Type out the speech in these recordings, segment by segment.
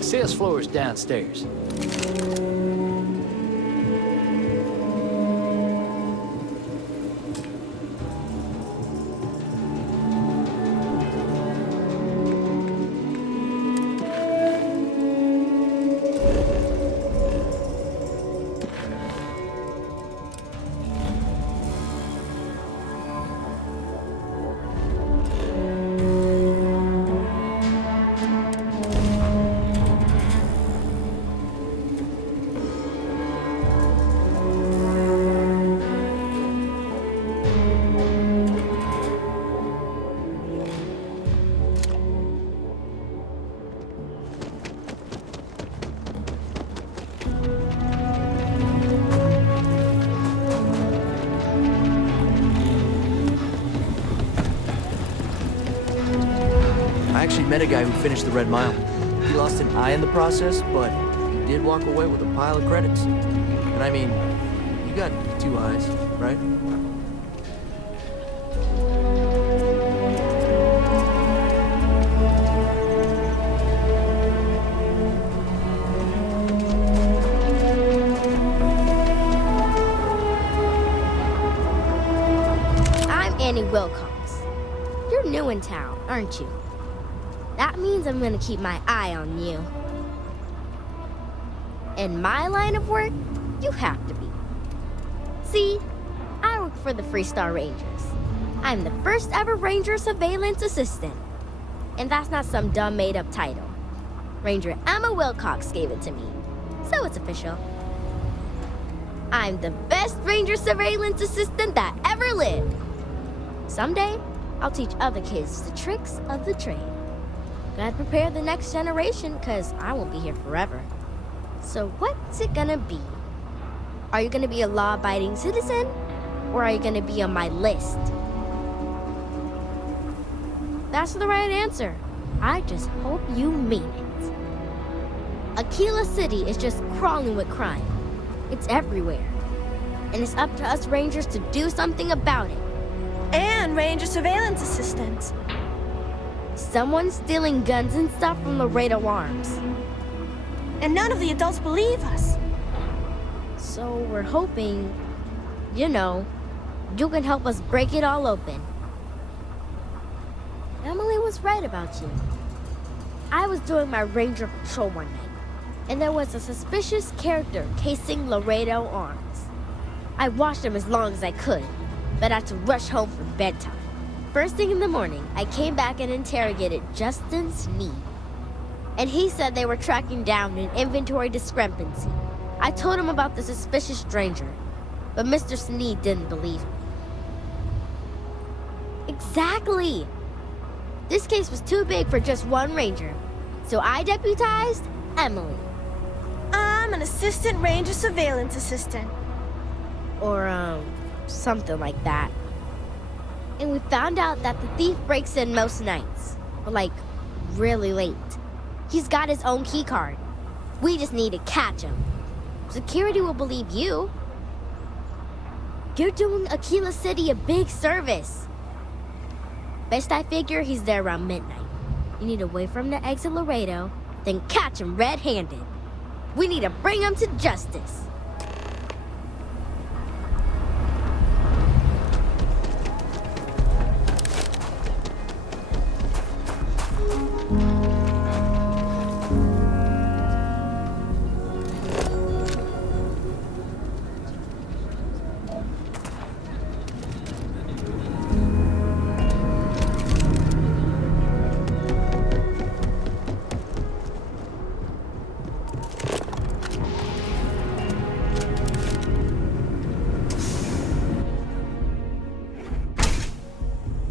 Sales floor is downstairs. I actually met a guy who finished the Red Mile. He lost an eye in the process, but he did walk away with a pile of credits. And I mean, you got 2 eyes, right? I'm Annie Wilcox. You're new in town, aren't you? That means I'm gonna keep my eye on you. In my line of work, you have to be. See, I work for the Freestar Rangers. I'm the first ever Ranger Surveillance Assistant. And that's not some dumb made-up title. Ranger Emma Wilcox gave it to me, so it's official. I'm the best Ranger Surveillance Assistant that ever lived. Someday, I'll teach other kids the tricks of the trade. Gotta prepare the next generation, cause I won't be here forever. So what's it gonna be? Are you gonna be a law-abiding citizen? Or are you gonna be on my list? That's the right answer. I just hope you mean it. Aquila City is just crawling with crime. It's everywhere. And it's up to us Rangers to do something about it. And Ranger Surveillance Assistants. Someone's stealing guns and stuff from Laredo Arms. And none of the adults believe us. So we're hoping, you know, you can help us break it all open. Emily was right about you. I was doing my ranger patrol one night, and there was a suspicious character casing Laredo Arms. I watched him as long as I could, but I had to rush home for bedtime. First thing in the morning, I came back and interrogated Justin Sneed. And he said they were tracking down an inventory discrepancy. I told him about the suspicious stranger, but Mr. Sneed didn't believe me. Exactly! This case was too big for just one ranger, so I deputized Emily. I'm an Assistant Ranger Surveillance Assistant. Or, something like that. And we found out that the thief breaks in most nights, but like, really late. He's got his own key card. We just need to catch him. Security will believe you. You're doing Aquila City a big service. Best I figure he's there around midnight. You need to wait for him to exit Laredo, then catch him red-handed. We need to bring him to justice.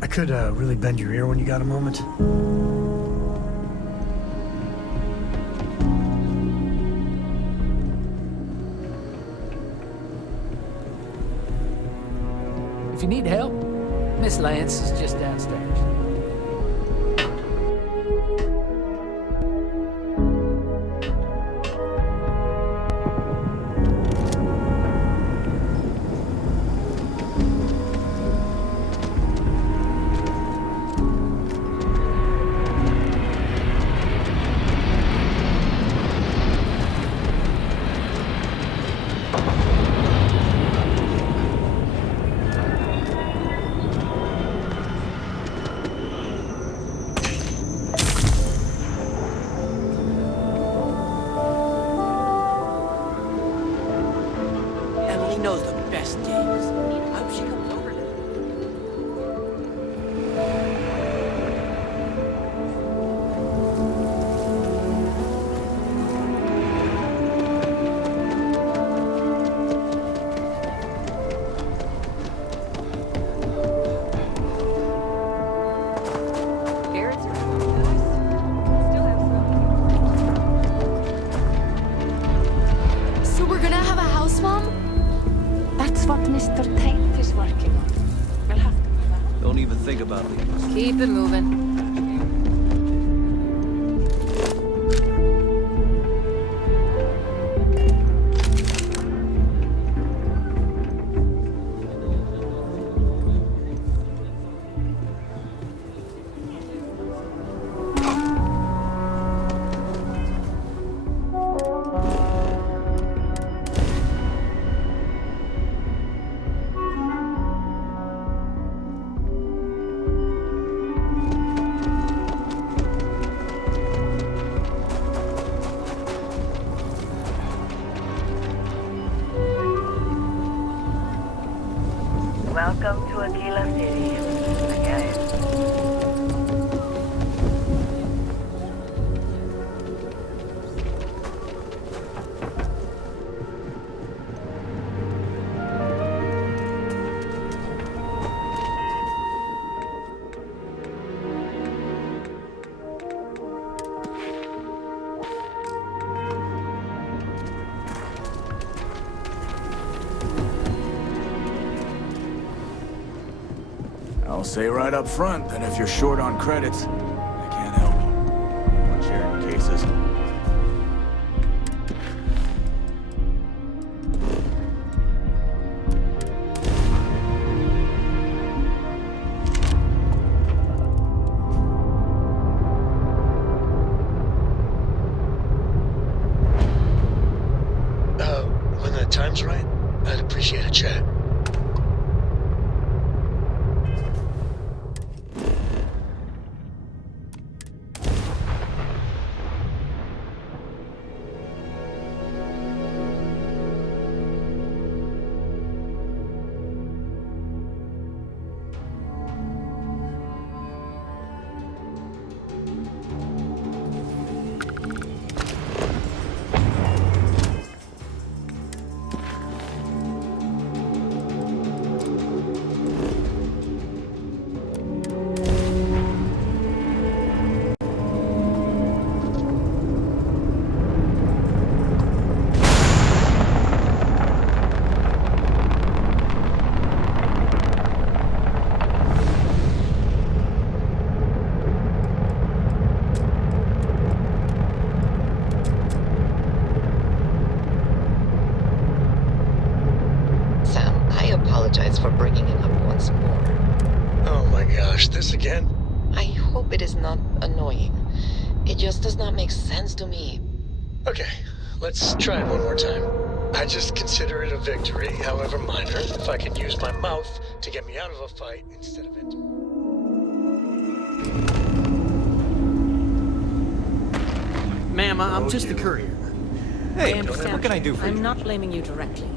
I could really bend your ear when you got a moment. If you need help, Miss Lance is just downstairs. knows the best days. I hope she comes over now. Carrots are nice. Still have some. So we're gonna have a house, Mom? That's what Mr. Tate is working on. We'll have to move out. Don't even think about leaving. Keep it moving. Welcome to Aquila City. Again. I'll say right up front that if you're short on credits, I can't help you. Want sharing cases? When the time's right, I'd appreciate a chat. apologize for bringing it up once more. Oh my gosh, this again? I hope it is not annoying. It just does not make sense to me. Okay, let's try it one more time. I just consider it a victory, however minor, if I can use my mouth to get me out of a fight instead of it. Ma'am, I'm just a courier. Hey, I understand. what can I do for you? I'm not blaming you directly.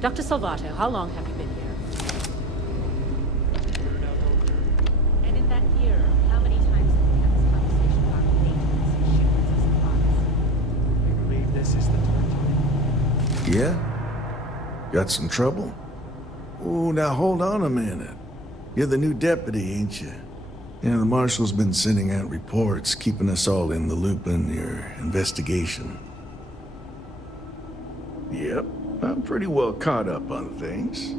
Dr. Salvato, how long have you been here? And in that year, how many times have you had this conversation about maintenance and shipments of supplies? I believe this is the time. Yeah? Got some trouble? Oh, now hold on a minute. You're the new deputy, ain't you? Yeah, the marshal's been sending out reports, keeping us all in the loop in your investigation. Yep, I'm pretty well caught up on things.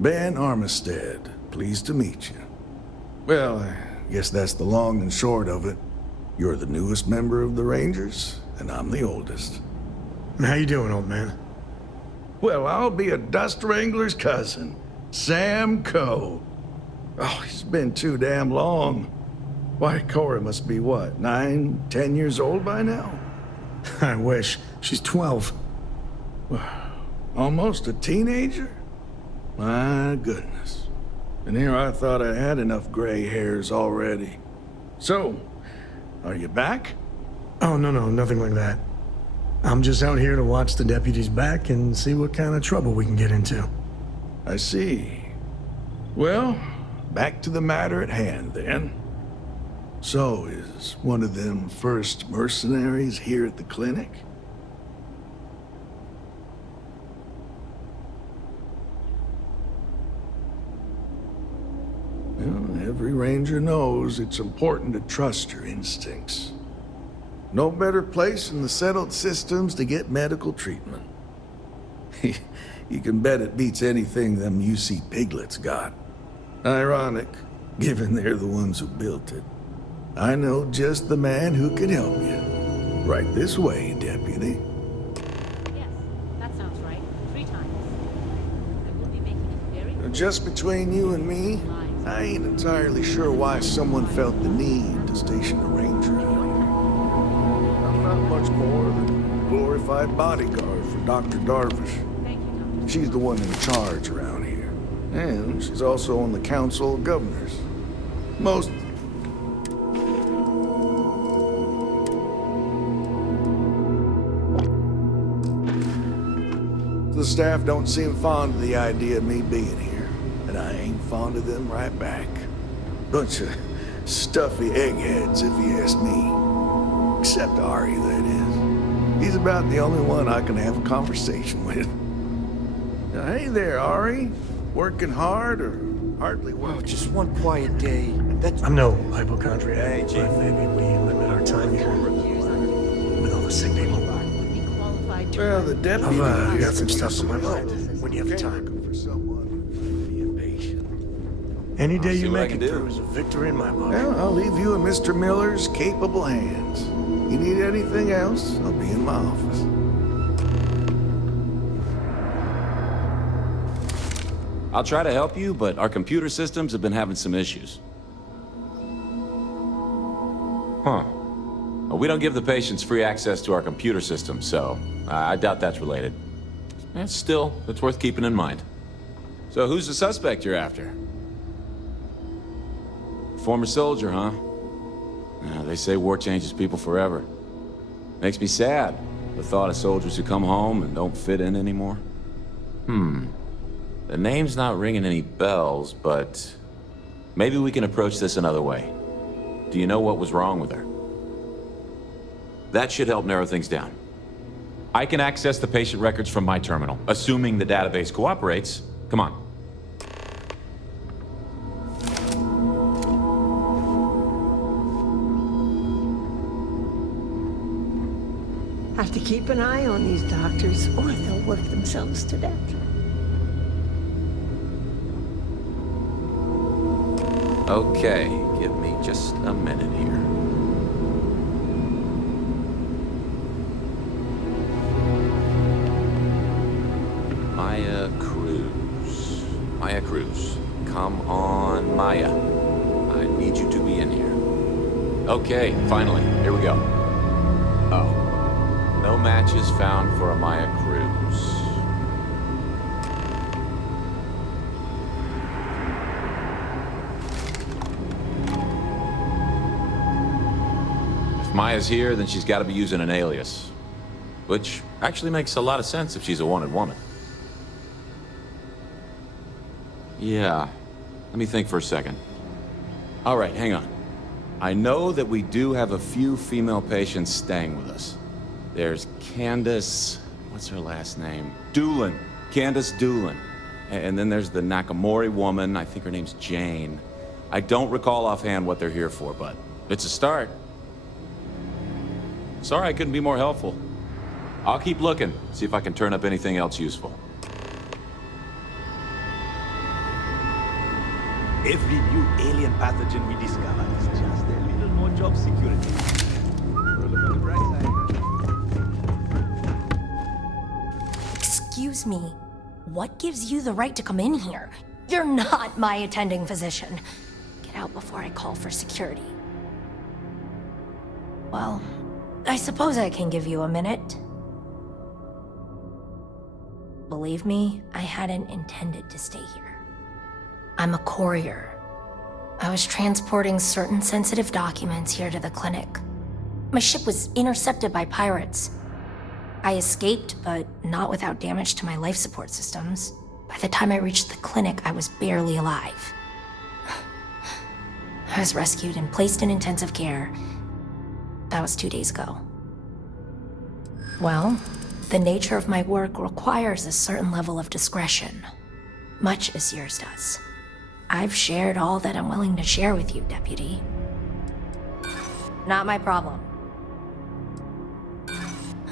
Ben Armistead, pleased to meet you. Well, I guess that's the long and short of it. You're the newest member of the Rangers, and I'm the oldest. How you doing, old man? Well, I'll be a dust wrangler's cousin, Sam Coe. Oh, it's been too damn long. Why, Cora must be what, 9, 10 years old by now? I wish. She's 12. Almost a teenager? My goodness. And here I thought I had enough gray hairs already. So, are you back? Oh, no, nothing like that. I'm just out here to watch the deputies back and see what kind of trouble we can get into. I see. Well, back to the matter at hand, then. So, is one of them first mercenaries here at the clinic? Well, every ranger knows it's important to trust your instincts. No better place in the settled systems to get medical treatment. You can bet it beats anything them UC piglets got. Ironic, given they're the ones who built it. I know just the man who can help you. Right this way, deputy. Yes, that sounds right. 3 times. I will be making a very... Just between you and me, I ain't entirely sure why someone felt the need to station a ranger here. I'm not much more than a glorified bodyguard for Dr. Darvish. Thank you, Doctor. She's the one in charge around here. And she's also on the Council of Governors. Most... The staff don't seem fond of the idea of me being here, and I ain't fond of them right back. Bunch of stuffy eggheads, if you ask me. Except Ari, that is. He's about the only one I can have a conversation with. Now, hey there, Ari. Working hard or hardly working? Oh, just one quiet day. That's... I'm no hypochondriac, but maybe we limit our time here with all the sick people. Well, the deputy... I've got some stuff on my mind when you have the time. For someone to be impatient. Any day you what I make can it do. through is a victory in my book. Well, I'll leave you in Mr. Miller's capable hands. You need anything else, I'll be in my office. I'll try to help you, but our computer systems have been having some issues. Huh. Well, we don't give the patients free access to our computer system, so I doubt that's related. Still, it's worth keeping in mind. So who's the suspect you're after? Former soldier, huh? They say war changes people forever. Makes me sad, the thought of soldiers who come home and don't fit in anymore. The name's not ringing any bells, but maybe we can approach this another way. Do you know what was wrong with her? That should help narrow things down. I can access the patient records from my terminal, assuming the database cooperates. Come on. Have to keep an eye on these doctors, or they'll work themselves to death. Okay, give me just a minute here. Maya Cruz. Come on, Maya. I need you to be in here. Okay, finally. Here we go. Oh. No matches found for a Maya Cruz. If Maya's here, then she's got to be using an alias. Which actually makes a lot of sense if she's a wanted woman. Yeah, let me think for a second. All right, hang on. I know that we do have a few female patients staying with us. There's Candace, what's her last name? Doolin, Candace Doolin. And then there's the Nakamori woman, I think her name's Jane. I don't recall offhand what they're here for, but it's a start. Sorry I couldn't be more helpful. I'll keep looking, see if I can turn up anything else useful. Every new alien pathogen we discover is just a little more job security. Look on the bright side. Excuse me. What gives you the right to come in here? You're not my attending physician. Get out before I call for security. Well, I suppose I can give you a minute. Believe me, I hadn't intended to stay here. I'm a courier. I was transporting certain sensitive documents here to the clinic. My ship was intercepted by pirates. I escaped, but not without damage to my life support systems. By the time I reached the clinic, I was barely alive. I was rescued and placed in intensive care. That was 2 days ago. Well, the nature of my work requires a certain level of discretion, much as yours does. I've shared all that I'm willing to share with you, Deputy. Not my problem.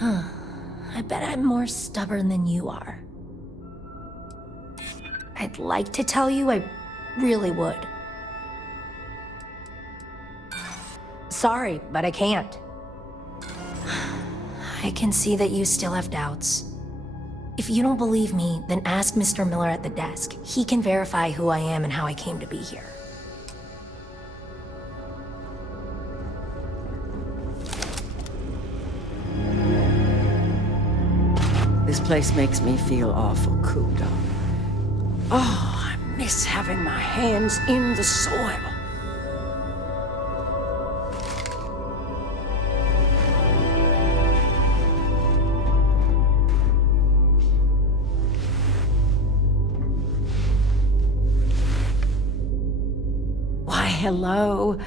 I bet I'm more stubborn than you are. I'd like to tell you I really would. Sorry, but I can't. I can see that you still have doubts. If you don't believe me, then ask Mr. Miller at the desk. He can verify who I am and how I came to be here. This place makes me feel awful cooped up. Oh, I miss having my hands in the soil. Why, hello.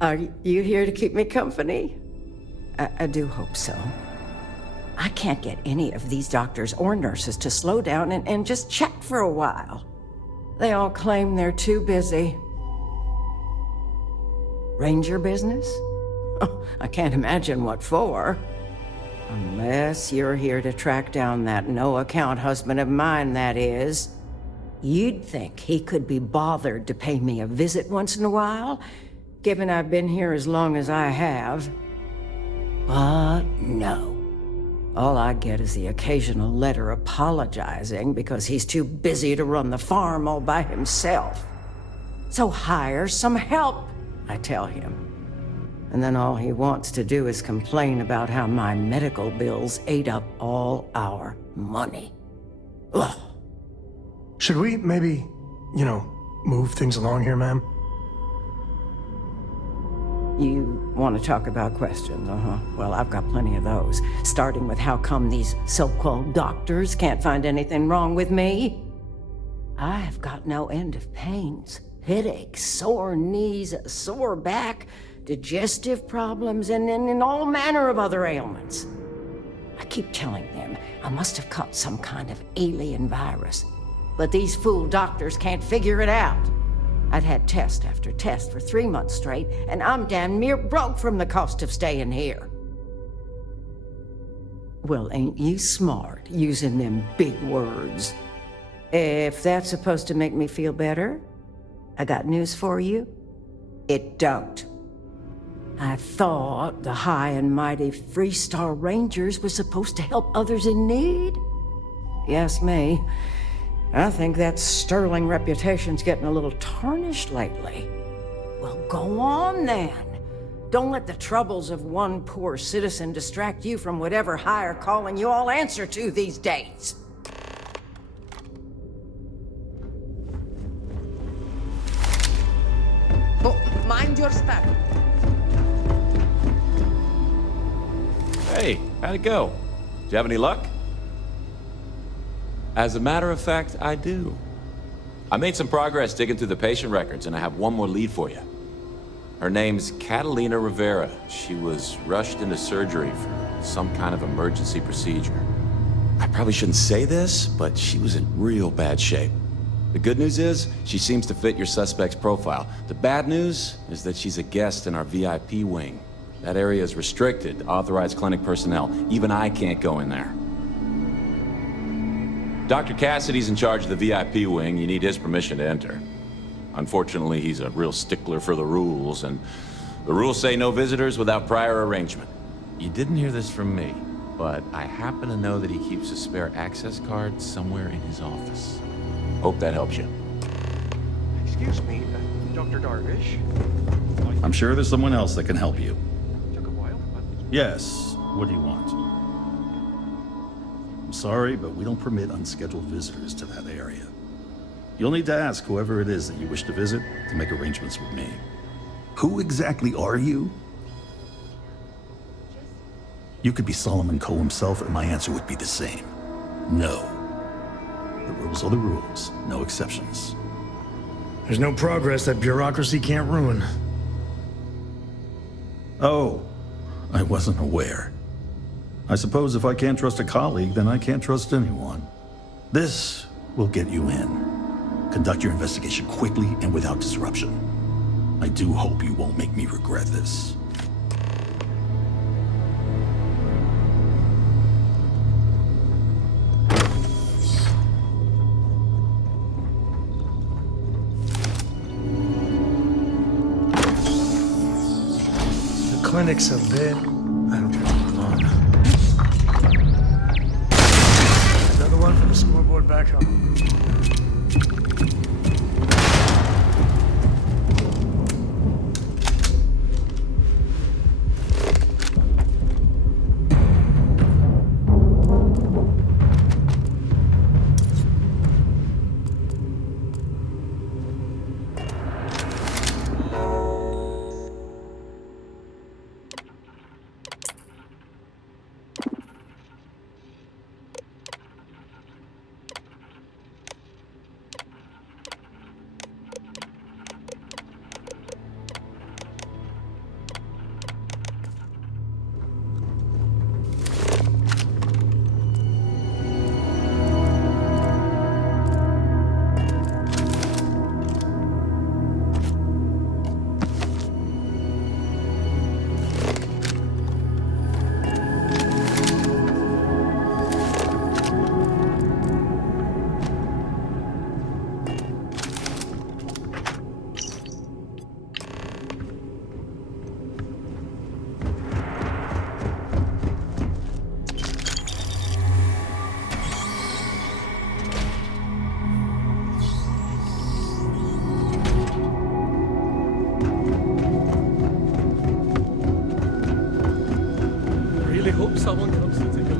Are you here to keep me company? I do hope so. I can't get any of these doctors or nurses to slow down and just chat for a while. They all claim they're too busy. Ranger business? Oh, I can't imagine what for. Unless you're here to track down that no-account husband of mine, that is. You'd think he could be bothered to pay me a visit once in a while, given I've been here as long as I have. But no. All I get is the occasional letter apologizing because he's too busy to run the farm all by himself. So hire some help, I tell him. And then all he wants to do is complain about how my medical bills ate up all our money. Ugh. Should we maybe, move things along here, ma'am? You want to talk about questions, Well, I've got plenty of those. Starting with how come these so-called doctors can't find anything wrong with me? I've got no end of pains. Headaches, sore knees, a sore back, digestive problems, and all manner of other ailments. I keep telling them I must have caught some kind of alien virus. But these fool doctors can't figure it out. I'd had test after test for 3 months straight, and I'm damn near broke from the cost of staying here. Well, ain't you smart, using them big words? If that's supposed to make me feel better, I got news for you. It don't. I thought the high and mighty Freestar Rangers were supposed to help others in need. Yes, me. I think that sterling reputation's getting a little tarnished lately. Well, go on then. Don't let the troubles of one poor citizen distract you from whatever higher calling you all answer to these days. Oh, mind your step. Hey, how'd it go? Did you have any luck? As a matter of fact, I do. I made some progress digging through the patient records, and I have one more lead for you. Her name's Catalina Rivera. She was rushed into surgery for some kind of emergency procedure. I probably shouldn't say this, but she was in real bad shape. The good news is, she seems to fit your suspect's profile. The bad news is that she's a guest in our VIP wing. That area is restricted to authorized clinic personnel. Even I can't go in there. Dr. Cassidy's in charge of the VIP wing. You need his permission to enter. Unfortunately, he's a real stickler for the rules, and the rules say no visitors without prior arrangement. You didn't hear this from me, but I happen to know that he keeps a spare access card somewhere in his office. Hope that helps you. Excuse me, Dr. Darvish. I'm sure there's someone else that can help you. Took a while, but... Yes, what do you want? I'm sorry, but we don't permit unscheduled visitors to that area. You'll need to ask whoever it is that you wish to visit to make arrangements with me. Who exactly are you? You could be Solomon Coe himself, and my answer would be the same. No. The rules are the rules, no exceptions. There's no progress that bureaucracy can't ruin. Oh, I wasn't aware. I suppose if I can't trust a colleague, then I can't trust anyone. This will get you in. Conduct your investigation quickly and without disruption. I do hope you won't make me regret this. The clinic's a bit... I don't think I'm on. Another one from the scoreboard back home. Hope someone comes to take a